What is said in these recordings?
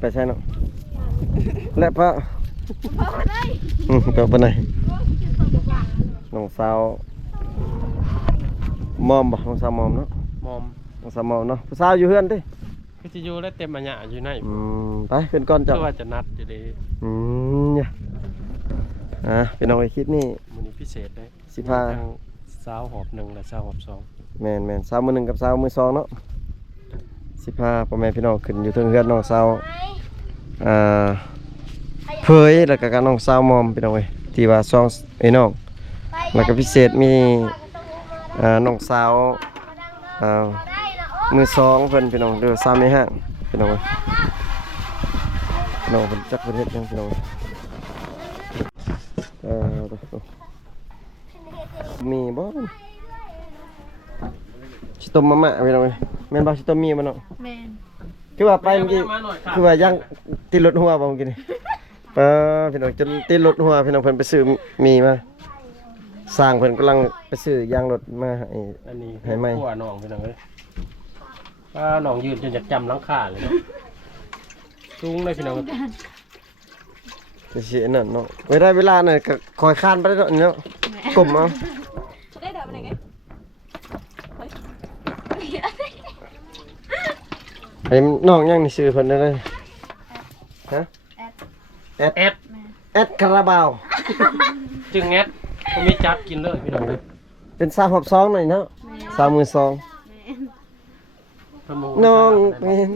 ไปใช่เนาะและพระไปไหนน้องสาวมอมบ่น้องสาวมอมเนาะมอมน้องสาวมอมเนาะผู้สาวอยู่เฮือนติคือสิอยู่แล้วเต็มอัญญะอยู่ในไปขึ้นก่อนจ้ะคือว่าจะนัดอยู่ดีเนี่ยเป็นน้องไอ้คิดนี่มื้อนี้พิเศษเลย15สาวหอบ1และสาวหอบ2แม่นสาวมือ1กับสาวมือ2เนาะ15พ่อแม่พี่น้องขึ้นอยู่เทิงเฮือนน้องสาวเผยแล้วก็กับน้องสาวมอมพี่น้องเอ้ยที่ว่า2ไอ้น้องแล้วก็พิเศษมีน้องสาวมือ2เพิ่นพี่น้องเด้อ3ในห้างพี่น้องเอ้ยพี่น้องเพิ่นจักประเทศจังพี่น้องมีบ่ชิต้มมะม่าพี่น้องเอ้ยแม่นบ่ชิต้มมีบ่เนาะแม่นคือว่าไปเมื่อกี้คือว่ายังติดรถหัวบ่เมื่อกี้นี่พี่น้องจนติดรถหัวพี่น้องเพิ่นไปซื้อมีมาสร้างเพิ่นกำลังไปซื้อยางรถมาให้อันนี้ให้ใหม่หัวน้องพี่น้องเอ้ยน้องยืนจนจะจำหลังคาเลยเนาะสูงเลยพี่น้องจะสินั่นเนาะเวลาน่ะก็คอยคานไปเนาะเนาะกลมเอาได้ดอกไปไหนไงไอ้น้องยังนี่ชื่อเพิ่นได้เลยฮะแอดคาราบาวจึงแอดผมมีจับกินเลยพี่น้องเลยเป็นสาวหอบ2หน่อยเนาะสาวมือ2น้องเป็น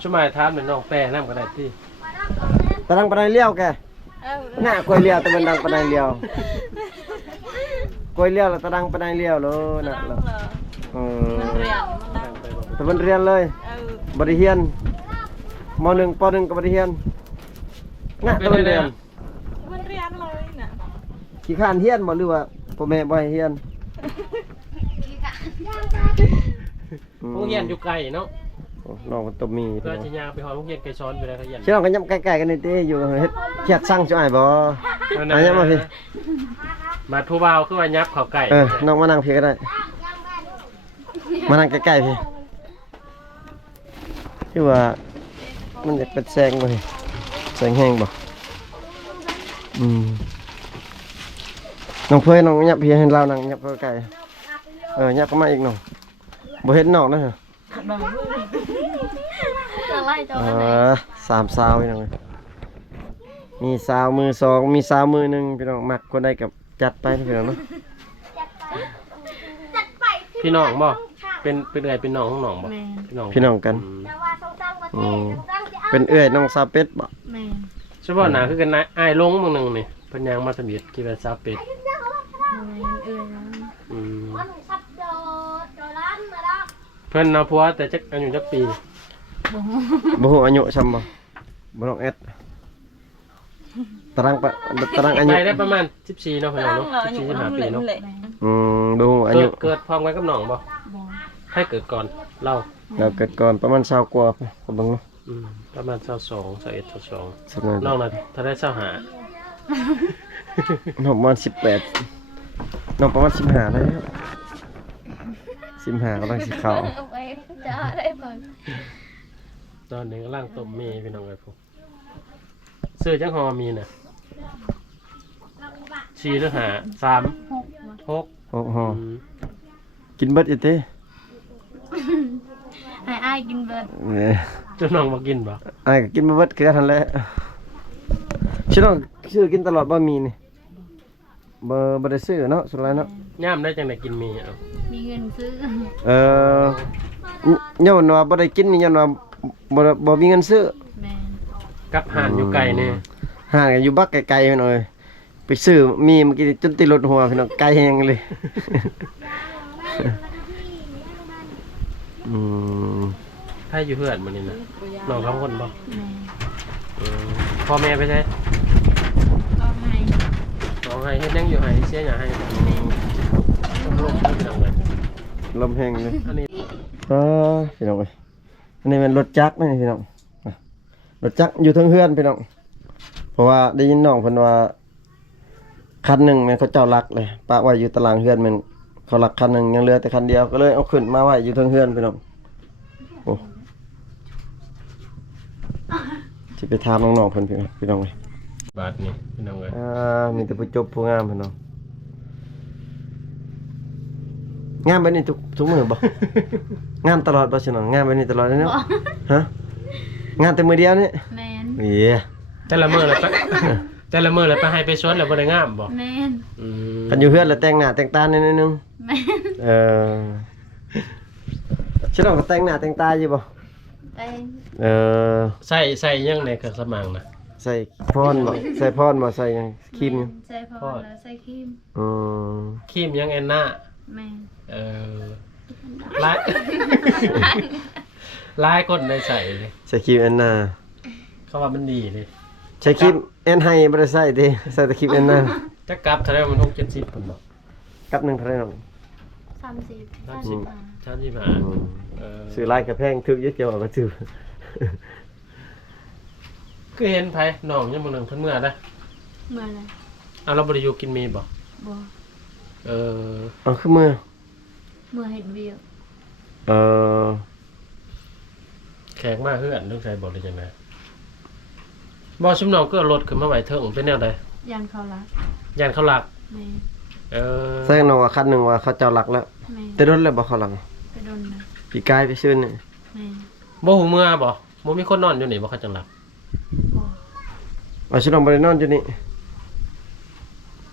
ช่วยมาถามหน่อยน้องแปรน้ำก็ได้ที่ตะดังปะไดเลี้ยวแกหน้ากล้วยเลี้ยวตะบันดังปะไดเลี้ยวกล้วยเลี้ยวแล้วตะดังปะไดเลี้ยวเลยน่ะตะบันเรียนเลยบริเฮียนม.1 ป.1ก็บริเฮียนน่ะตะบันเรียนเลยน่ะขี้ข้านเฮียนบ่หรือว่าพ่อแม่บ่ให้เฮียนโรงเรียนอยู่ไกลเนาะน้องมันตบมีก็จะยางไปหอโรงเรียนไกลซ้อนไปเลยเขาเรียนชื่อน้องก็ย่ำใกล้ๆกันนี่ติอยู่เฮ็ดเขียดสั่งจ่อยบ่อันนี้มาพี่มาผู้บ่าวคือว่ายับเขาไก่น้องมานั่งพี่ก็ได้มานั่งใกล้ๆพี่ที่ว่ามันจะเป็นแสงบ่พี่แสงแห้งบ่น้องเพื่อนน้องยับพี่ให้เรานั่งยับใกล้ยับเข้ามาอีกน้องบ่เห็นน้องนะฮะ3 สาวพี่น้องมีสาวมือ2มีสาวมือ1พี่น้องมักคนใดกับจัดไปพี่น้องเนาะพี่น้องบ่เป็นเอื้อยเป็นน้องของน้องบ่พี่น้องกันเป็นเอื้อยน้องสาวเป็ดบ่ใช่ป่ะหนาคือกันอ้ายลงมึงนึงนี่เพิ่นยังมาทำบิดคิดว่าสาวเป็ดเพิ่นเอาผัวแต่จักอายุจักปีบ่ฮู้อายุซ้ำบ่น้องแอดตารางอายุได้ประมาณ14เนาะเพิ่นเนาะ14 15ปีเนาะดูอายุเกิดพร้อมกันกับน้องบ่ให้เกิดก่อนเราเกิดก่อนประมาณ20กว่าก็เบิ่งเนาะประมาณ22 21 22น้องน่ะถ้าได้25น้องประมาณ18น้องประมาณ15ได้ครับ15กำลังสิเข้าตอนนี้กำลังต้มมีพี่น้องไอ้พวกซื้อจังหอมีน่ะ4หรือ5 3 6ห่อกินเบิดอีติให้อ้ายกินเบิดจนน้องบ่กินบ่อ้ายก็กินบ่เบิดคือกันแหละชื่อน้องซื้อกินตลอดบ่มีนี่บ่ได้ซื้อเนาะสุดท้ายเนาะยามได้จังได๋กินมีมีเงินซื้อย้อนว่าบ่ได้กินนี่ย้อนว่าบ่มีเงินซื้อกับห่านอยู่ไกลแน่ห่านอยู่บักไกลๆพี่น้องเอ้ยไปซื้อมีเมื่อกี้จนติดรถหัวพี่น้องไกลแฮงเลยถ้าอยู่เพื่อนมื้อนี้น่ะน้อง2คนบ่พ่อแม่ไปไสน้องให้เฮ็ดยังอยู่ให้เสียหยังให้ลมแห้งเลยอันนี้พี่น้องเอ้ยอันนี้เป็นรถจักรนี่พี่น้องรถจักรอยู่ทั้งเฮือนพี่น้องเพราะว่าได้ยินน้องเพิ่นว่าคันหนึ่งมันเขาเจ้ารักเลยปะไว้อยู่ตารางเฮือนมันเขารักคันหนึ่งยังเหลือแต่คันเดียวก็เลยเอาขึ้นมาไว้อยู่ทั้งเฮือนพี่น้องโอ้ ไปถามน้องๆเพิ่นพี่น้องเอ้ย บาทนี่พี่น้องเอ้ย มีแต่ผู้จบผู้งามเพิ่นเนาะงามแบบนี้ทุกมื้อบ่ งามตลอดบ่สิน้องงามแบบนี้ตลอดเลยเนาะฮะงามแต่มื้อเดียวนี่ แมน เอ้ย แต่ละมื้อแล้วไป แต่ละมื้อแล้วไปให้ไปสวนแล้วบ่ได้งามบ่ แมน กันอยู่เฮือนแล้วแต่งหน้าแต่งตานิดนึง แมน สิน้องก็แต่งหน้าแต่งตาอยู่บ่ ไป ใส่ยังในเครื่องสำอางน่ะ ใส่พรบ่ใส่พรบ่ใส่หยังครีมหยัง ใส่พอแล้วใส่ครีม อืม ครีมยังแอนนา แมน ลาย ลายคนได้ใส่เลย ใส่ครีมแอนนา เขาว่ามันดีเลย ใช้ครีมแอนไฮบ่ได้ใส่เด้ใส่แต่ครีมแอนนา จะกลับเท่าไหร่มัน6-70พุ่นบ่ กับ1เท่าไหร่น้อง 30 35 ซื้อลายกระแพงถึกยึดเกี่ยวก็ถือ คือเห็นไผน้องยังมื้อนึงเพิ่นเมื่อได้ เมื่อไร เอาเราบ่ได้อยู่กินมีบ่ บ่ เอาคือมือ เมื่อเห็ดเวียก เออ แขกมาเฮือนต้องใส่บ่ได้จังได๋บ่ซุมน้องก็เอารถขึ้นมาไว้เทิงเป็นแนวใด ยันเขารัก ย่านเขาลัก แมน แสดงว่าคันหนึงว่าเขาเจ้าหลักแล้ว แมน แต่โดนแล้วบ่เขาหลัง ไปโดนนะ ปีกายไปซื้อนี่ แมน บ่ฮู้เมื่อบ่มีคนนอนอยู่นี่บ่เขาจังลัก บ่ เอาสิน้องบ่ได้นอนอยู่นี่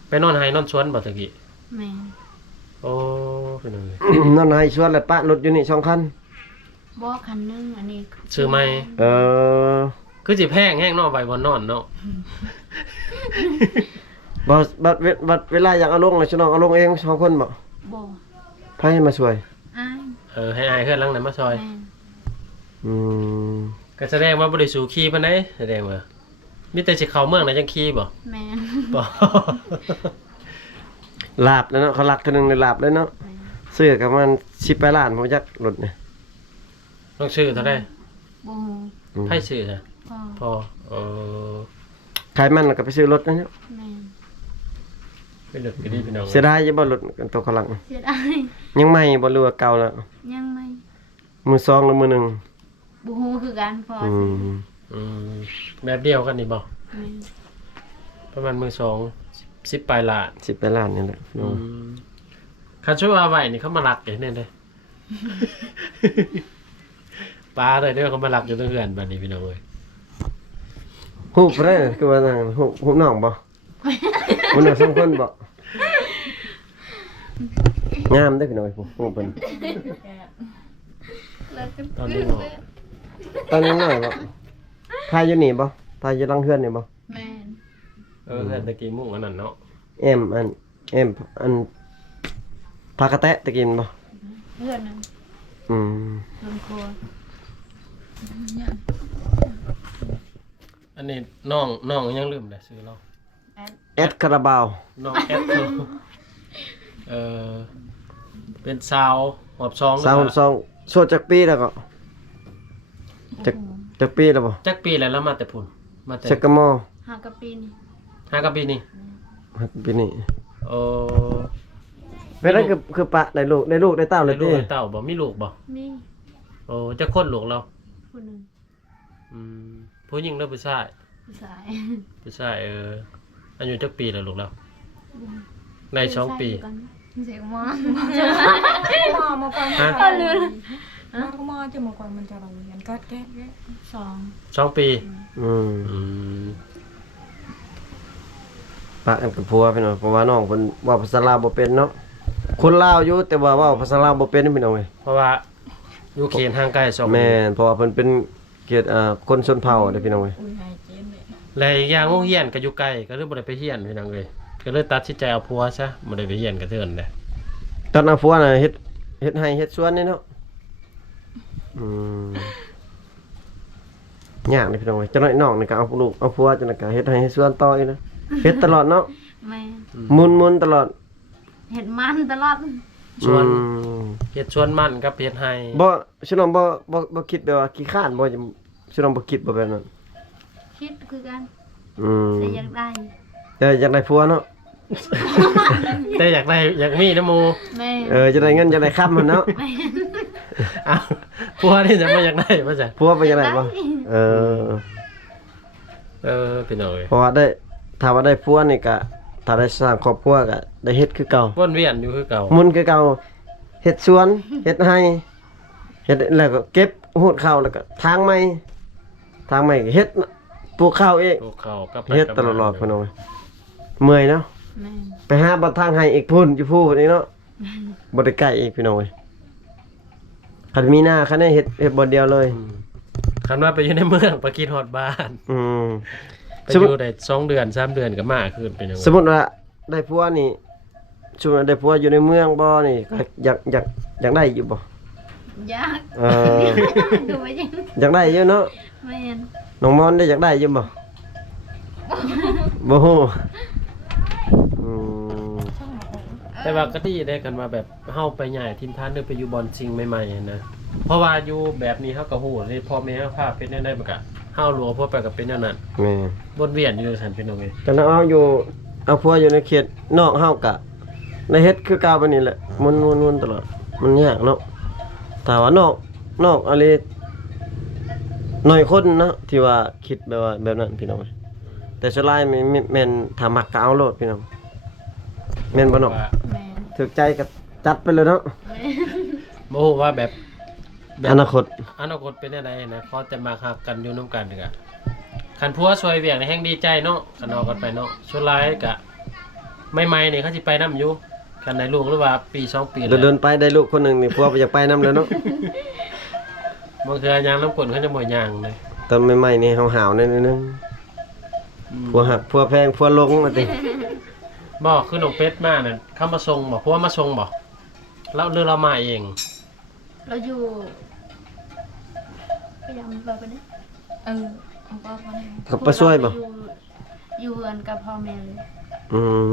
ไปนอนไห้นอนสวนบ่ตะกี้ แมน โอ้เป็นจังได๋ นอนให้ชวนแล้วปะรถอยู่นี่2คัน บ่คันนึงอันนี้ ซื้อใหม่ เออ คือสิแพงแฮงเนาะไว้บ่นอนเนาะ บ่บัดเวลาอยากเอาลงแล้วสิน้องเอาลงเอง2คนบ่ บ่ ไผมาช่วย อ้าย ให้อายเฮือนหลังนั้นมาซอย แมน อืม ก็แสดงว่าบ่ได้สู่ขี่ปานใดแสดงว่ามีแต่สิเข้าเมืองน่ะจังขี่บ่ แมน บ่ ลาบแล้วเนาะเขาหลักเท่านึงเลยลาบแล้วเนาะ แมน ซื้อกับมัน10ไปล้านผมจักรถนี่ ต้องซื้อเท่าใด บ่ฮู้ ไผซื้อซะ พ่อ พอขายมันแล้วก็ไปซื้อรถนะเนี่ย แมน เป็นรถก็ดีพี่น้อง เสียดายอยู่บ่รถกันตัวเขาหลัง เสียดาย ยังใหม่บ่รู้ว่าเก่าแล้ว ยังไม่ มือสองหรือมือหนึ่ง บ่ฮู้คือกันพอ อื สิ ม แบบเดียวกันนี่บ่ แม่น ประมาณมือ2 10ปลายล้าน 10ไปล้านนี่แหละ คันช่วยว่าไว้นี่เขามารักอย่างนี้เด้ ปลาเลยเด้อเขามารักอยู่ตรงเฮือนบัดนี้พี่น้องเอ้ย ฮู้บ่ได้คือว่านั่นฮู้น้องบ่ฮู้น้อง2คนบ่งามเด้อพี่น้องฮู้เพิ่น แล้วก็ ตอนนี้เนาะ ตอนนี้น้อยบ่ทายอยู่นี่บ่ทายอยู่หลังเฮือนนี่บ่ แม่น เฮือนตะกี้มุ่งอันนั้นเนาะ เอ็มอันพากระแตะตะกินบ่ เพื่อนนึง อืม ลงครัว อันนี้น้องยังลืมได้ซื้อเรา แอดคาราบาว น้องแอปเป็นสาวหอบซอง 2โซจักปีแล้วก็จักปีแล้วบ่ จักปีแล้วแล้วมาแต่พุ่นมาแต่ จักกะมอ หากะปีนี่ 5กับปีนี่ ปีนี้ โอ้ เวลาคือปะได้ลูกได้เต้าเล ได้ ย ลู ติ กได้เต้าบ่มีลูกบ่ มี โอ้จะคนลูกเรา ผู้หนึง ผู้หญิงหรือผู้ชาย ผู้ชาย ผู้ชายอายุจักปีแล้วลูกเราใน2 ปี เสียงมอ มาก่อน ฮะ ก็ลืม มาจะมาก่อนมันจะเราเรียนก็แก้ 2 2 ปี อืม อืม ปะกันกับผัวพี่น้องเพราะว่าน้องเพิ่นเว้าภาษาลาวบ่เป็นเนาะคนลาวอยู่แต่ว่าเว้าภาษาลาวบ่เป็นพี่น้องเอ้ย เพราะว่าอยู่เขตห่างไกล2 แม่นเพราะว่าเพิ่นเป็นเกียรติคนชนเผ่าเด้อพี่น้องเอ้ย อุ้ยหายเจนเลย และอีกอย่างโรงเรียนก็อยู่ไกลก็เลยบ่ได้ไปเรียนพี่น้องเอ้ยก็เลยตัดสินใจเอาผัวซะบ่ได้ไปเรียนกับเทื่อนเด้ ตอนเอาผัวน่ะเฮ็ดให้เฮ็ดสวนนี่เนาะอืมยากเลยพี่น้องเอ้ยจังได๋น้องนี่ก็เอาลูกเอาผัวจังได๋ก็เฮ็ดให้เฮ็ดสวนต่ออีกนะเฮ็ดตลอดเนาะ แม่น มุนตลอด เห็ดมันตลอด ชวน อืม เฮ็ดชวนมันกับเฮ็ดให้ บ่ฉลองบ่คิดแบบว่าขี้ข้านบ่ฉลองบ่คิดบ่แบบนั้น คิดคือกัน อืม แต่อยากได้ อยากได้ผัวเนาะ แต่อยากมีนะหมู่ แม่น จะได้เงินจะได้ค้ำมันเนาะ แม่น อ้าวผัวนี่จะบ่อยากได้บ่จ้ะ ผัวไปยังไงบ่เออ พี่น้องเอ้ย เพราะว่าได้ถ้าว่าได้ผัวนี่ก็ถ้าได้สร้างครอบครัวก็ได้เฮ็ดคือเก่า วนเวียนอยู่คือเก่า มุนคือเก่าเฮ็ดสวนเฮ็ดให้เฮ็ดแล้วก็เก็บหูดข้าวแล้วก็ทางใหม่เฮ็ดปลูกข้าวเอง พวกเขากับ เฮ็ดตลอดพี่น้องเมื่อยเนาะ แม่น ไปหาบ่ทางให้อีกพุ่นอยู่พูดนี่เนาะบ่ได้ใกล้อีกพี่น้องคันมีหน้าคันได้เฮ็ดบ่เดียวเลย คันว่าไปอยู่ในเมืองไปกินฮอดบ้าน อืม ไปอยู่ได้2 เดือน 3 เดือนก็มาคืนเป็นจัง สมมุติว่าได้ผัวนี่ช่วงได้ผัวอยู่ในเมืองบ่นี่ก็อยากได้อยู่บ่ ยาก เออ ดูไปยัง อยากได้อยู่เนาะ แม่น น้องมอนได้อยากได้อยู่บ่บ่ฮู้อืม แต่ว่าก็ดีได้กันว่าแบบเฮาไปใหญ่ทีมทานเด้อไปอยู่บอลจริงใหม่ๆนะเพราะว่าอยู่แบบนี้เฮาก็ฮู้เลยพ่อแม่เฮาพาเป็นแนวใดมันก็เฮาหลวงพ่อไปก็เป็นแนวนั้น แม่ วนเวียนอยู่ซั่นพี่น้องเอ้ย กันเอาอยู่เอาผัวอยู่ในเขตนอกเฮากะในเฮ็ดคือเก่าไปนี่แหละมันตลอดมันยากเนาะแต่ว่านอกอะไรน้อยคนเนาะที่ว่าคิดแบบว่าแบบนั้นพี่น้องแต่สุดท้ายแม่นถ้ามักก็เอาโลดพี่น้องแม่นบ่เนาะ ว่า แม่น ถูกใจก็จัดไปเลยเนาะ บ่ฮู้ว่าแบบ อนาคต อนาคตเป็นจังไดนะขอแต่มาฮักกันอยู่นำกันนี่ก็คันผัวช่วยเวียงนี่แฮงดีใจเนาะคันออกกันไปเนาะสุดท้ายก็ใหม่ๆนี่เขาสิไปนํอยู่คันได้ลูกหรือว่าปี2ปีแล้ว เดินๆไปได้ลูกคนหนึงนี่ผัวไปอยากไปนํแล้วเนาะ บางเทื่อยางน้ำกลเขาจะบ่ยางเลย ตอนใหม่ๆนี่หาวๆนิดนึงผัวหักผัวแพงผัวลงว่าติ บ่คือน้องเป็ดมานั่นเขามาส่งบ่ผัวมาส่งบ่แล้วหรือเรามาเอง เราอยู่ไปยังไปนี่ เอาไปไป เขาไปช่วยบ่ อยู่กันกับพ่อแม่เลย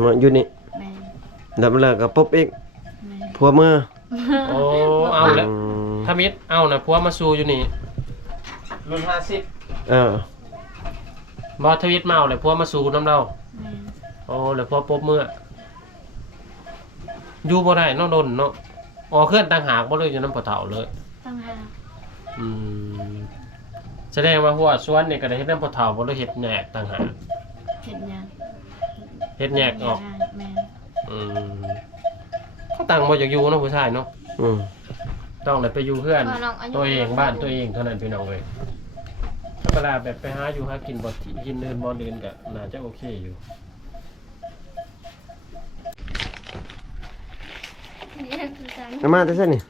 มาอยู่นี่ แม่น ดับแล้วก็ปุ๊บอีก แม่น ผัวมือ โอ้เอาแล้ว อืม ถ้ามิดเอาน่ะผัวมาสู่อยู่นี่รุ่น เออ 50บ่ทวิตมาเอาแล้วผัวมาสู่นํเรา แม่น โอ้แล้วผัวปบมืออยู่บ่ได้เนาะดนเนาะอ๋อเคลื่อนต่างหากบ่เลยอยู่นำพ่อเฒ่าเลย ตั้งหา อืมแสดงว่าหัวสวนนี่ก็ได้เฮ็ดนำพ่อเฒ่าบ่เลยเฮ็ดแหนกต่างหาก เห็นยัง เฮ็ดแหนกออก แม่น อืมเขาต่างบ่อยากอยู่เนาะผู้ชายเนาะ อืม ต้องเลยไปอยู่เพื่อนตัวเองบ้านตัวเองเท่านั้นพี่น้องเลยถ้าเวลาแบบไปหาอยู่หากินบ่ที่กินเดินบ่เดินก็น่าจะโอเคอยู่ นี่คือการ เอามาแต่ซั่นนี่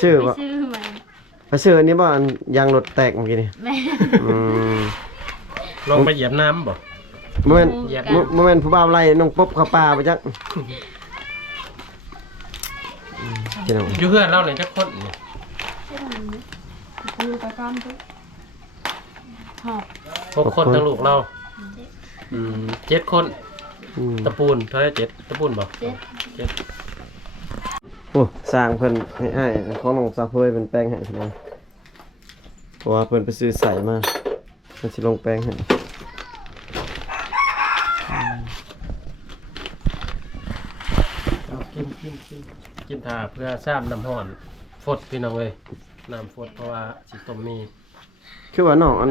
ชื่อ ไป บ่ ซื้อมา ไปซื้ออันนี้บ่อันยางรถแตกเมื่อกี้นี่ แม่ อืม ลองไปเหยียบน้ำบ่ บ่แม่น เหยียบ บ่แม่นผู้บ่าวไล่น้องปบเข้าป่าไปจักพี่น้อง อยู่เพื่อนเราเนี่ยจักคนเนี่ย คือไปก้อนก็ หอบ 6 คนทั้งลูกเรา7 คน อืม ตะปูนเท่าไหร่7ตะปูนบ่ เจ็ด 7 โอ้สร้างเพิ่นให้อ้ายของน้องสาวเพิ่นเป็นแป้งให้พี่น้องเพราะว่าเพิ่นไปซื้อใส่มาเพิ่นสิลงแป้งให้ เอากินทาเพื่อซ้ำน้ำร้อนฟดพี่น้องเอ้ยน้ำฟดเพราะว่าสิต้มมี คือว่าน้องอัน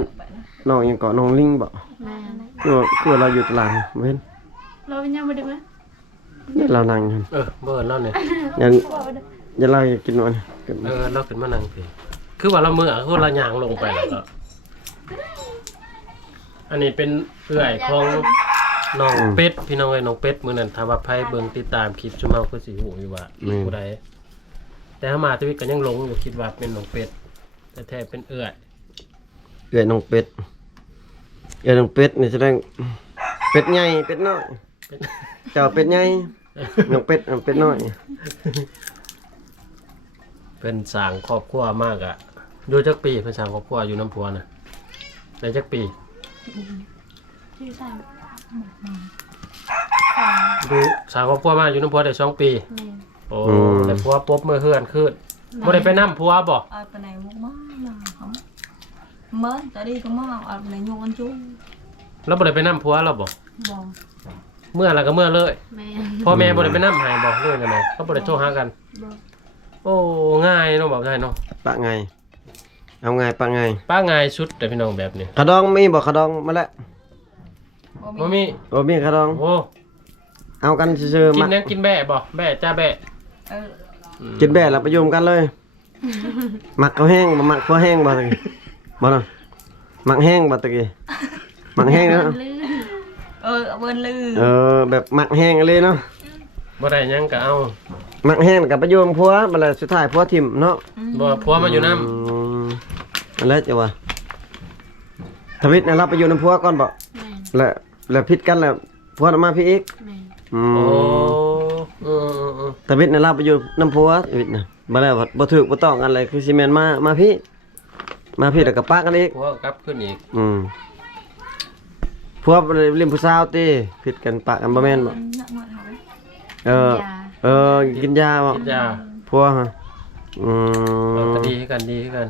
น้องหยังเกาะน้องลิงบ่ แม่ คือว่าเราอยู่ตารางบ่เห็น เราเป็นยังไม่ได้ไหม นี่เรานั่งอยู่ เบิ่นแล้วเนี่ย ยันยันเราอยากกินมันกิน เราขึ้นมานั่งสิคือว่าเราเมื่อคือเราย่างลงไปแล้วก็อันนี้เป็นเอื้อยของน้องเป็ดพี่น้องเอ้ยน้องเป็ดมื้อนั้นถ้าว่าไผเบิ่งติดตามคลิปซุมเฮาคือสิฮู้อยู่ว่าผู้ใดแต่ถ้ามาทวิตก็ยังหลงอยู่คิดว่าเป็นน้องเป็ดแต่แท้เป็นเอื้อย เอื้อยน้องเป็ดเอื้อยน้องเป็ดนี่แสดงเป็ดใหญ่เป็ดน้อยเจ้าเป็ดใหญ่น้องเป็ดน้องเป็ดน้อย เป็นสร้างครอบครัวมากอ่ะอยู่จักปีเพิ่นสร้างครอบครัวอยู่น้ำพัวน่ะได้จักปี ที่สั่ง ดูสร้างครอบครัวมาอยู่น้ำพัวได้2 ปี แม่ โอ้แต่ผัวปบมือเฮือนขึ้นบ่ได้ไปนำผัวบ่ เอาไปไหนมุกมาเขาเมื่อจะดีก็มาเอาไปไหนโยนจู แล้วบ่ได้ไปนำผัวเราบ่ บอก เมื่อแล้วก็เมื่อเลย แม่ พ่อแม่บ่ได้ไปนำให้บ่เรื่องจังไดเขาบ่ได้โทรหากัน บอก โอ้ง่ายเนาะบอกได้เนาะ ปะไง เอาไงปะไง ป้าง่ายสุดแต่พี่น้องแบบนี้ ขะดองมีบ่ขะดองมาแล้ว บ่มี โอ้มีขะดอง โอ้ เอากันซื่อๆ กิน มา นะกินแบะบ่แบะจ้าแบะ เออ กินแบะแล้วประยุมกันเลยหมักเขาแห้งบ่หมักเขาแห้งบ่ตะกี้บ่เนาะหมักแห้งบ่ตะกี้หมักแห้งเนาะ ลื่น เออเบิ้นลือ แบบหมักแห้งเลยเนาะ บ่ได้หยังก็เอา หมักแห้งกับประยุมผัวบัดแล้วสุดท้ายผัวทิ่มเนาะ บ่ผัวมาอยู่น้ำ อันแล้วจะว่าทวิตนะรับไปอยู่น้ำพัวก่อนบ่ แม่น แล้วพิษกันแล้วพัวน่ะมาพี่อีก แม่น โอ้ ทวิตนะรับไปอยู่น้ำพัวทวิตนะบ่แล้วบ่ถูกบ่ต้องกันเลยคือสิแม่นมาพี่แล้วก็ปะกันอีก ผัวกลับขึ้นอีก พัวเล่นผู้สาวติผิดกันปะกันบ่แม่นบ่ นักหมดเขา กินยาบ่ กินยา พัวฮะ ก็ดีให้กันดีให้กัน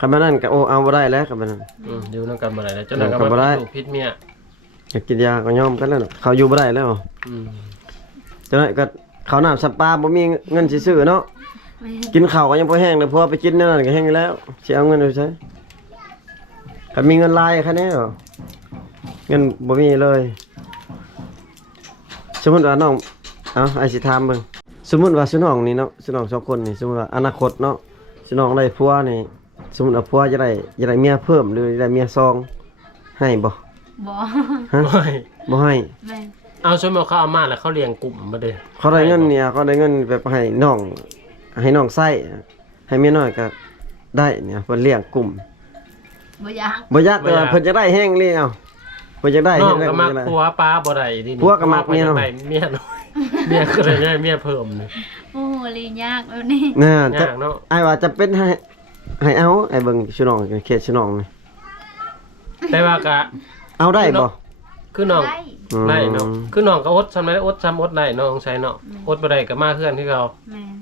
คันนั้นก็โอ้เอาบ่ได้แล้วคันนั้น อยู่นำกันบ่ได้แล้วจนนั้นก็ บ่ได้ มาถูกพิษเมีย อยากกินยาก็ยอมกันแล้วน่ะเขาอยู่บ่ได้แล้ว จังนั้นก็ข้าวน้ำสปาบ่มีเงินสิซื้อเนาะ แม่น กินข้าวก็ยังพอแห้งเลยเพราะว่าไปกินนั่นก็แห้งอยู่แล้วสิเอาเงินไปใช้ก็มีเงินลายแค่นี้เหรอเงินบ่มีเลยสมมุติว่าน้องไอ้สิถามเบิ่งสมมุติว่าสุน้องนี่เนาะสุน้องสองคนนี่สมมุติว่าอนาคตเนาะสุน้องได้ผัวนี่สมมุติว่าผัวจะได้เมียเพิ่มหรือได้เมียซองให้บ่ บ่ ฮะ โอ้ย บ่ให้ แม่น เอาสมมุติเขาเอามาแล้วเขาเลี้ยงกลุ่มมาเด้อ เขาได้เงินเนี่ยเขาได้เงินแบบให้น้องใช้ให้เมียน้อยก็ได้เนี่ยเพิ่นเลี้ยงกลุ่ม บ่อยาก บ่ยากแต่ว่าเพิ่นจะได้แห้งเลยเอ้าเพิ่นจะได้ น้อ แห้ ง ง ก็มักผัวป้าบ่ได้ดิ ผัวก็มักเมีย ไปเมียน้อยเมียก็ได้เมียเพิ่มนี่ โอ้โหลียากแบบนี้ น่าจะ ยากเนาะ อ้ายว่าจะเป็นให้เอาไอ้เบิ่งชื่อน้องเขตชื่อน้องนี่ แต่ว่าก็ เอาได้บ่ คือน้อง ได้ ได้เนาะคือน้องก็อดซ้ำได้อดซ้ำอดได้น้องใช้เนาะอดบ่ได้ก็มาเพื่อนคือเขา แม่น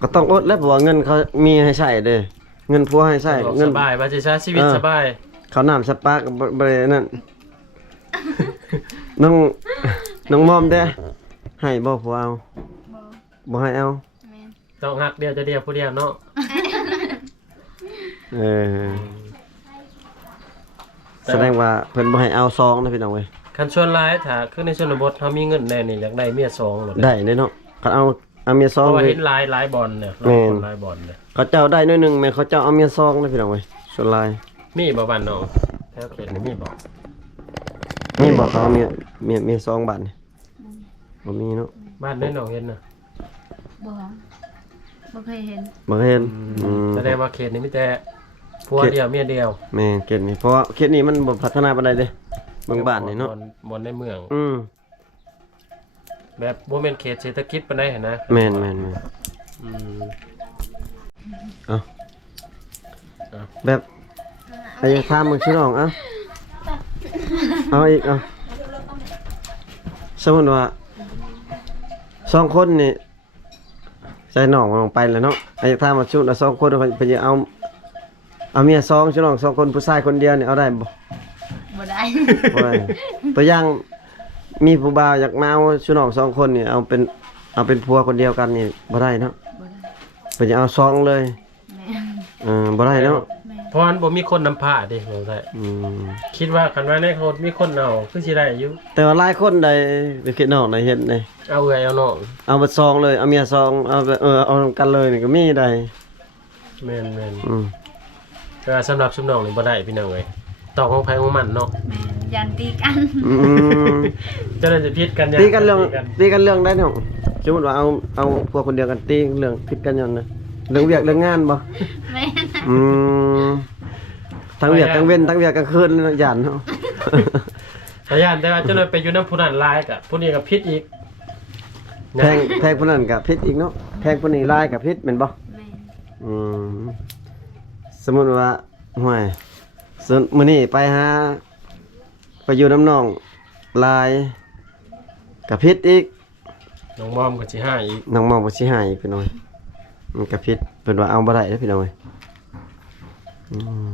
ก็ต้องอดแล้วเพราะว่าเงินเขามีให้ใช้เด้เงินผัวให้ใช้เงิ ส น บายว่าสิใช้ชีวิตสบาย เขาวน้ำสปาก็บ่ได้นั่น น้องมอมเด้ให้บ่ผัวเอา บ่ บ่ให้เอา แม่น ต้องฮักเดียวจะเดียวผู้เดียวเนาะ เออแสดงว่าเพิ่นบ่ให้เอาซองนะพี่น้องเว้ย คันชวนหลายถ้าคือในชนบทเฮามีเงินแน่นี่อยากได้เมียสองหมด ได้เด้เนาะคันเอาเมียซ เพ อง ราะว่า เลย เห็นหลายบอลเนี่ย แม่น หลายบอลเนี่ย เขาเจ้าได้หน้อยหนึงแม่นเขาเจ้าเอาเมียซองนะพี่น้องเว้ยส่วนหลาย มีบ่บ้านน้องแท้เป็นนี่มีบ่ นี่บอกเขามีซองบาทนี่บ่มีเนาะ บ้านได้น้องเห็นน่ะ บ่บ่เคยเห็น บ่เห็น แสดงว่าเขตนี้มีแต่ผัวเดียวเมียเดียว แม่เขตนี่เพราะว่าเขตนี้มันบ่พัฒนาปานใดเด้เบิ่งบ้านนี่เนาะ บ่อนในเมือง อืม แบบบ่แม่นเขตเศรษฐกิจปานใดหั่นนะ แม่น อืม เอ้าแบบไอ้ถามมึงชื่อน้องเอ้าเอาอีกเอาสมมุติว่าสองคนนี่ใส่น้องลงไปแล้วเนาะไอ้ถามว่าชุดละสองคนเพิ่นจะเอาเมียสองชื่อน้องสองคนผู้ชายคนเดียวนี่เอาได้บ่ บ่ได้ บ่ได้ตัวอย่างมีผู้บ่าวอยากมาเอาชื่อน้องสองคนนี่เอาเป็นผัวคนเดียวกันนี่บ่ได้เนาะ บ่ได้ เพิ่นจะเอาซองเลย แม่น บ่ได้เนาะ แม่น เพราะมันบ่มีคนนำผ้าเด้บ่ได้ คิดว่าคันว่าในโคตรมีคนเอาคือสิได้อยู่ แต่ว่าหลายคนได้ไปคิดน้องได้เฮ็ดได้ เอาเอื้อยเอาน้อง เอาบัดซองเลยเอาเมียซองเอาแบบเอากันเลยนี่ก็มีได้ แม่น อืม แต่ว่าสำหรับซุมน้องนี่บ่ได้พี่น้องเอ้ยต้องของไผของมันเนาะ แม่นยันตีกัน อืม จะได้จะผิดกัน ตีกันเรื่องได้เนาะสมมุติว่าเอาพวกคนเดียวกันตีเรื่องผิดกันหยังนะเรื่องเวียกเรื่องงานบ่ แม่น อืมทั้งเวียกทั้งเว้นทั้งเวียกกลางคืนย่านเนาะ พยานแต่ว่าจะเลยไปอยู่นำผู้นั้นหลายก็ผู้นี้ก็ผิดอีก แพงผู้นั้นก็ผิดอีกเนาะแพงผู้นี้ลายก็ผิดแม่นบ่ แม่น อืมสมมุติว่าห่วยส่วนมื้อนี้ไปอยู่น้ำน้องลายก็ผิดอีก น้องมอมก็สิหาอีก น้องมองบ่สิหายอีกพี่น้อยมันก็ผิดเพิ่นว่าเอาบ่ได้เด้อพี่น้อยอืม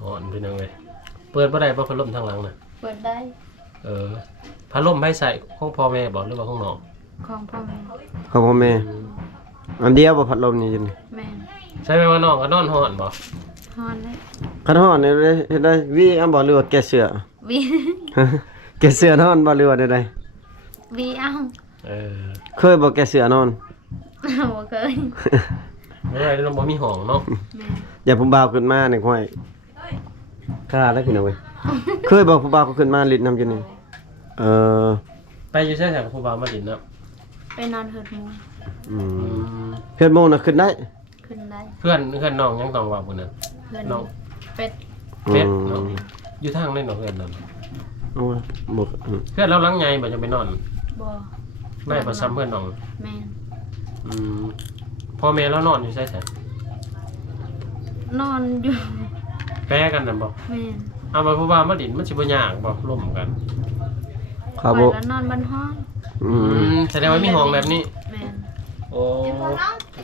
อ่อนพี่น้องเอ้ยเปิดบ่ได้บ่พัดลมทางหลังน่ะ เปิดได้ พัดลมไผใส่ของพ่อแม่บ่หรือว่าของน้อง ของพ่อแม่ ขอบคุณแม่ อันเดียวบ่พัดลมนี่อยู่นี่ แม่น ใช่ไหมว่าน้องก็นอนฮ้อนบ่ ฮอนเลย คันฮ้อนนี่เฮ็ดได้วีอันบ่หรือว่าแกะเสื้อ วี แกะเสื้อนอนบ่หรือว่าใด วีเอา เออ ๆเคยบ่แกะเสื้อนอน บ่เคย ไม่ได้เราบ่มีห้องเนาะ แม่น อย่าผู้บ่าวขึ้นมานี่ห้อยค่าแล้วพี่น้องเว้ยเคยบ่ผู้บ่าวเขาขึ้นมาลิ้นน้ำอยู่นี่อ ไปอยู่ใช่แถวครูบามาดินเนาะ ไปนอนเฮิดหมู อืมเพื่อนโมงน่ะขึ้นได้ ขึ้นได้ เพื่อนน้องยังต้องว่าพุ่นน่ะ เพื่อน น้อง เป็ด เป็ดเนาะอยู่ทางในเนาะเพื่อนนั่น เอาวะบ่อืม เพื่อนเราหลังใหญ่บ่จะไปนอน บ่ ได้บ่ซ้ำเพื่อนน้อง แม่น อืมพ่อแม่เรานอนอยู่ใช่แท้ นอนอยู่ แปรกันนั่นบ่ แม่น เอามาครูบามาดินมันสิบ่ยากบ่ร่วมกัน ครับ ไป บ่ แล้วนอนบนห้อง อืม แสดงว่ามีห้องแบบนี้ แม่น โอ้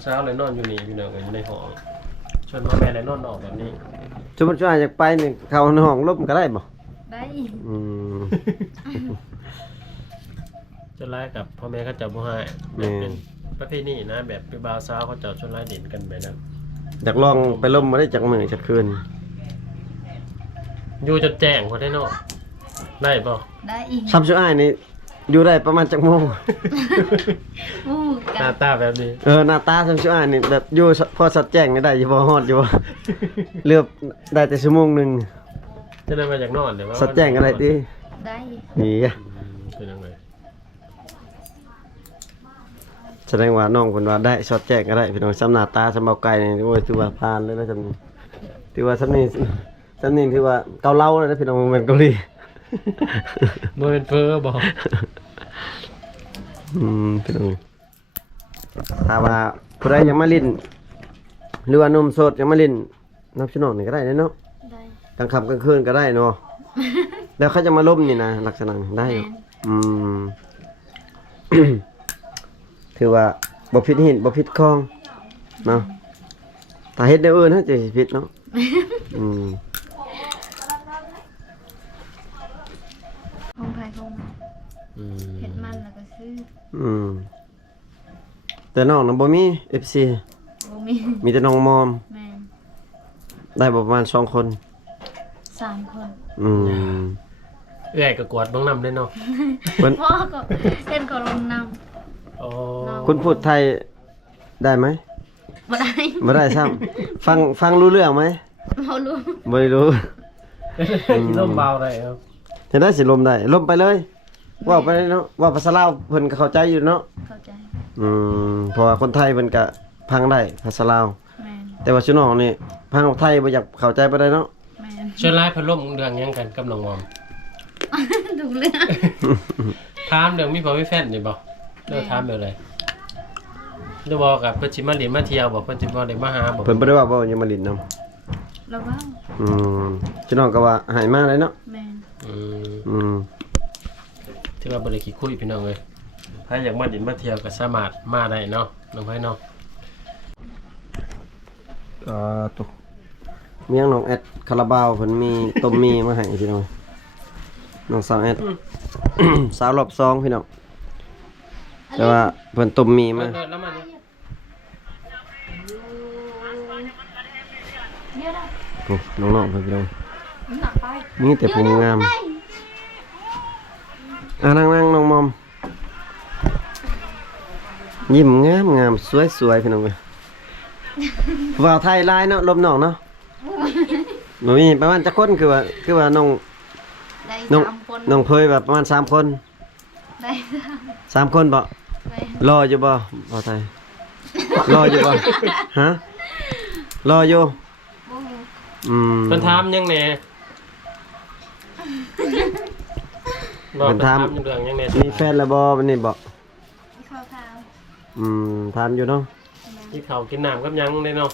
เช้าเลยนอนอยู่นี่พี่น้องอยู่ในห้องชวนพ่อแม่เลยนอนออกแบบนี้ สมมุติว่าอยากไปนี่เข้าในห้องลบก็ได้บ่ ได้ อืม จนไล่กับพ่อแม่เขาเจ้าบ่ให้แบบเป็นประเพณีนะแบบไปบ่าวสาวเขาเจ้าชวนไล่ดินกันแบบนั้น อยากลองไปลมมาได้จักมื้อจักคืน อยู่จนแจ้งพอได้เนาะได้ป่ะ ได้อีก ซ้ำชื่ออ้ายนี่อยู่ได้ประมาณจักโมง อู้ ห กั น้าน ตาแบบนี้ หน้าตาซ้ำชื่ออ้ายนี่แบบอยู่พอสัดแจ้งนี่ได้อยู่บ่ฮอดอยู่บ่ เลือบได้แต่ชั่วโมงหนึง จะได้มาจากนอนเลยว่า สัดแจ้งก็ได้ติ ได้ นี่อะ เป็นยังไง แสดงว่าน้องเพิ่นว่าได้สอดแจ้งก็ได้พี่น้องซ้ำหน้าตาซ้ำเบาไก่นี่โอ้ยถือว่าผ่านเลยนะซ้ำนี้ถือว่าซ้ำนี้ถือว่าเกาเหลาเลยนะพี่น้องบ่แม่นเกาหลี บ่เป็นเพ้อบ่ พี่น้องถ้าว่าผู้ใดยังมาลิ้นหรือว่าหนุ่มโสดยังมาลิ้นนับพี่น้องนี่ก็ได้เนาะ ได้ กลางค่ำกลางคืนก็ได้เนาะ แล้วเขาจะมาล้มนี่นะลักษณะได้อยู่ แม่น อืม ถือว่าบ่ผิดหินบ่ผิดคลองเนาะถ้าเฮ็ดแนวอื่นเฮาจะสิผิดเนาะอืม ของไผของมัน อืม เฮ็ดมันแล้วก็ซื้อ อืมแต่น้องน่ะบ่มี FC บ่มี มีแต่น้องมอม แม่น ได้บ่ประมาณ2คน 3 คน อืม เอื้อยก็กวดเบิ่งนำได้เนาะ เพิ่น พ่อก็เฮ็ดก็ลงน้ำ โอ้ คุณพูดไทยได้ไหม บ่ได้ ไม่ได้ซ้ำฟังรู้เรื่องไหม บ่รู้ ไม่รู้ กินลมเบาได้ครับ จะได้สิลมได้ลมไปเลยว่าไปเนาะว่าภาษาลาวเพิ่นก็เข้าใจอยู่เนาะ เข้าใจ เพราะว่าคนไทยเพิ่นก็พังได้ภาษาลาว แม่น แต่ว่าชื่อน้องนี่พังไทยบ่อยากเข้าใจปานใดเนาะ แม่น ชวนไล่เพิ่นล่มเรื่องหยังกันกับน้องมอม ถูกเรื่อง ถามเรื่องมีบ่มีแฟนนี่บ่เรื่องถามเรื่องอะไรหรือบ่กับเพิ่นสิมาเล่นมาเที่ยวบ่เพิ่นสิบ่ได้มาหาบ่ เพิ่นบ่ได้ว่าบ่อย่ามาลิ้นนํ ระวัง ชื่อน้องก็ว่าให้มาเลยเนาะ แม่น อืมถือว่าบ่ได้ขี้คุยพี่น้องเอ้ยถ้าอยากมาดินมาเที่ยวก็สามารถมาได้เนาะน้องไผเนาะ ตุเมียงน้องแอดคาราบาวเพิ่นมีต้มมีมาให้พี่น้องน้องสาวแอด สาวรอบ2พี่น้องแต่ว่าเพิ่นต้มมีมา เปิดแล้วมาดิ เดี๋ยวได้ โอ้น้องๆเพิ่นพี่น้อง หนักไป มีแต่ผู้งามนั่งน้องมอม ยิ้มงามสวยพี่น้องเอ้ยว่าวไทยลายเนาะลมน้องเนาะบ่มีประมาณจักคนคือว่าน้อง ได้ น้อง 3 คน น้องเพยแบบประมาณ3คน ได้ 3คนบ่ แม่น รออยู่บ่ว่าวไทยรออยู่บ่ฮะรออยู่ บ่ฮู้ เพิ่นถามยังแหน่บ่เพิ่นถามเรื่องยังแหน่ มีแฟนแล้วบ่บัดนี้บ่ เข้าทาง ถามอยู่เนาะ ที่เขากินน้ำกับยังได้เนาะ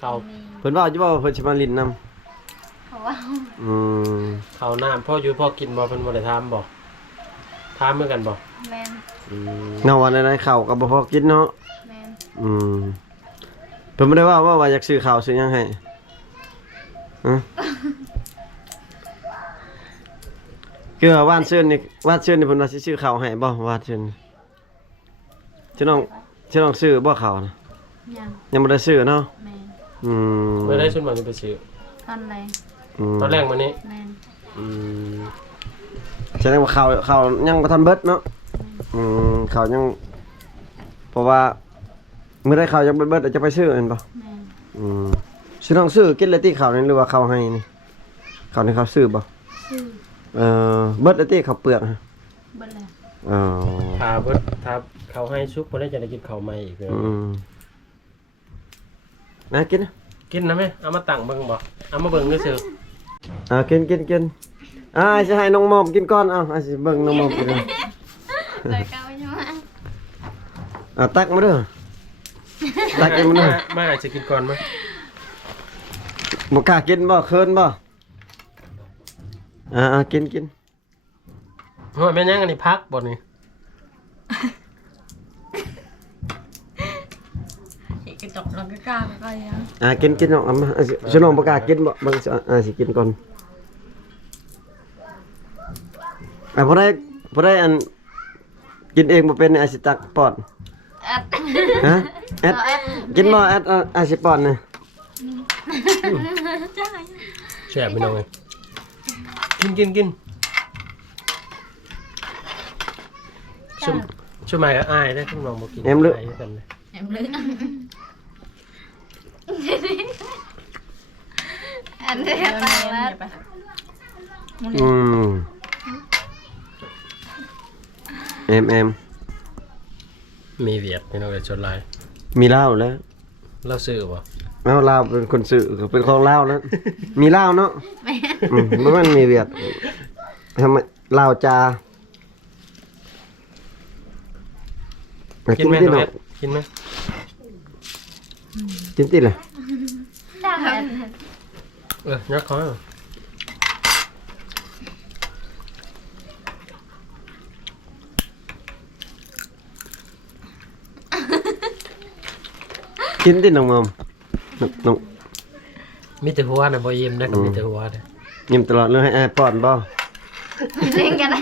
เขา เพิ่นว่าอยู่บ่ว่าเพิ่นสิมาลิ้นนำ เขาว่า เขาน้ำพ่ออยู่พ่อกินบ่เพิ่นบ่ได้ถามบ่ถามเหมือนกันบ่ แม่น เงาวันไหนๆข้าวก็บ่พอกินเนาะ แม่น เพิ่นบ่ได้ว่าอยากซื้อข้าวซื้อหยังให้ฮะ คือว่านเชิญนี่เพิ่นว่าสิซื้อข้าวให้บ่ว่านเชิญเจ้าน้อง สิลองซื้อบ่ข้าวนะ ยัง ยังบ่ได้ซื้อเนาะ แมน อืม เมื่อได้ชุดมันไปซื้อ ตอนไร ตอนแรกมื้อนี้ แมน อืม แสดงว่าข้าวยังบ่ทันเบิดเนาะข้าวยังเพราะว่ามื้อใดข้าวยังบ่เบิดจะไปซื้อเห็นบ่ แมน สิลองซื้อกินเลยติข้าวนี่หรือว่าข้าวให้นี่ข้าวนี่ข้าวซื้อบ่ ซื้อ เบิดเลยติข้าวเปลือกฮะ เบิดแล้ว ถ้าเบิดถ้าเขาให้ซุปบ่ได้จะได้กินข้าวใหม่อีกเลย นะกินนะ กินนะแม่เอามาตั้งเบิ่งบ่เอามาเบิ่งซื่อ กินจะให้น้องมอมกินก่อนสิเบิ่งน้องมอมกิน เลยเก้าใช่ไหม ตักมาเด้อตักกินมาเด้อ มาอาจจะกินก่อนมั้ย บ่กล้ากินบ่เคินบ่กิน โอ้ยแม่นยังอันนี้พักบ่นี่ อีกกระจกเราก็กล้าไปก็ยัง กินน้องมาสิน้องบ่กล้ากินบ่เบิ่งสิกินก่อนบ่ได้อันกินเองบ่เป็นสิตักป้อน แอด ฮะแอดกินบ่แอดสิป้อนนี่ แซ่บพี่น้องเอ้ยกินชุ่มใหม่ก็อายได้ทุกน้องบ่กินอายกันเลย แอมเลยอันนี้ตายแล้ว เอ็ม มีเวียดพี่น้องเอ้ยจนหลาย มีเหล้าแล้ว เราซื้อบ่ แล้วลาวเป็นคนสื่อเป็นของลาวแล้ว มีลาวเนาะมันมีเวียดทำไมลาวจา กินไหม ที่ น้อง เนาะ เอ็ดกินไหม กินที่เลย จ้าแอด ยักคอ กินที่น้องมอมน้อง มีแต่หัวนะบ่ยิ้มนะก็มีแต่หัวนะ ยิ้มตลอดเลยให้ป้อนบ่ เล่นกันได้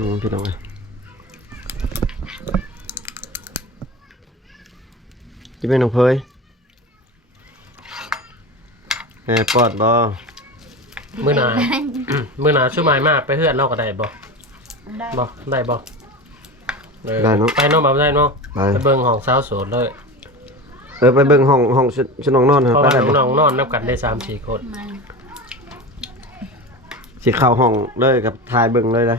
น้องพี่น้องกินไปน้องเพยป้อนบ่ มื้อหน้าช่วยใหม่มาไปเฮือนเราก็ได้บ่ ได้ บ่ได้บ่ ได้เนาะ ไปเนาะบ่ได้เนาะ ไป ไปเบิ่งห้องสาวโสดเลย ไปเบิ่งห้องชนองนอน เพราะ ไป ว่า ได้บ่ น้องๆนอนนำกันได้3-4คน มัน สิเข้าห้องเลยกับถ่ายเบิ่งเลยนะ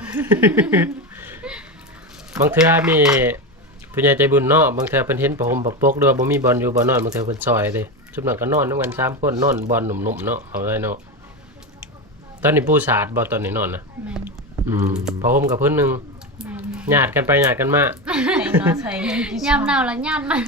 บางเทื่อมีผู้ใหญ่ใจบุญเนาะบางเทื่อเพิ่นเห็นประหมประปกหรือว่าบ่มีบอลอยู่บ่นอนบางเทื่อเพิ่นซอยเด้ชุดนั้นก็นอนนำกัน3คนนอนบอลหนุ่มๆเนาะเอาได้เนาะตอนนี้ปูสาดบ่ตอนนี้นอนนะ แมน พอห่มกับเพิ่นนึง แมน ญาติกันไปญาติกันมา ใส่นอนใส่เงินกี่ ยำเน่าแล้วยำมัน